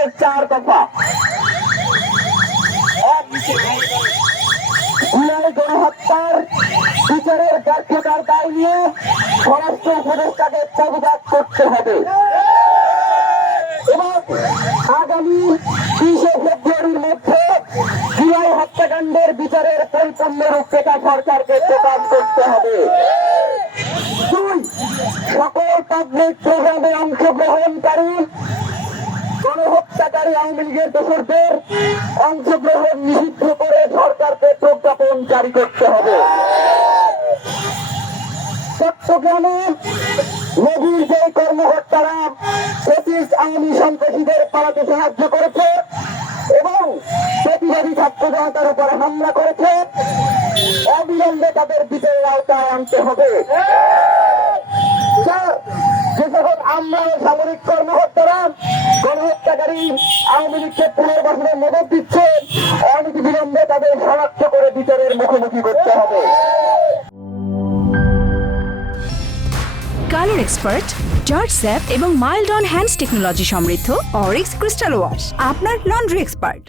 বাংলাদেশের 4 দফা। জুলাই গণহত্যার বিচারের ব্যর্থতার দায় নিয়ে স্বরাষ্ট্র উপদেষ্টাকে পদত্যাগ করতে হবে এবং আগামী 20 ফেব্রুয়ারির মধ্যে জুলাই হত্যাকাণ্ডের বিচারের পরিপূর্ণ রূপরেখা সরকারকে প্রকাশ করতে হবে। 2, সকল পাবলিক প্রোগ্রামে অংশগ্রহণকারী গণহত্যাকারী আওয়ামী লীগের দোসরদের অংশগ্রহণ নিষিদ্ধ করে সরকারকে প্রজ্ঞাপন জারি করতে হবে। চট্টগ্রামে নদীর যে কর্মকর্তারা ফ্যাসিস্ট আওয়ামী সন্ত্রাসীদের পালাতে সাহায্য করেছে এবং প্রতিবাদী ছাত্র জনতার উপর হামলা করেছে, অবিলম্বে তাদের বিচারের আওতায় আনতে হবে। যে সকল আমরা সামরিক কর্মকর্তারা গণহত্যাকারী আওয়ামী লীগকে পুনর্বাসনের মদত দিচ্ছে, অনতি বিলম্বে তাদের শনাক্ত করে বিচারের মুখোমুখি করতে হবে। কালার এক্সপার্ট, জর্জ স্যাপ এবং মাইল্ড অন হ্যান্ডস টেকনোলজি সমৃদ্ধ অরিক্স ক্রিস্টাল ওয়াশ আপনার লন্ড্রি এক্সপার্ট।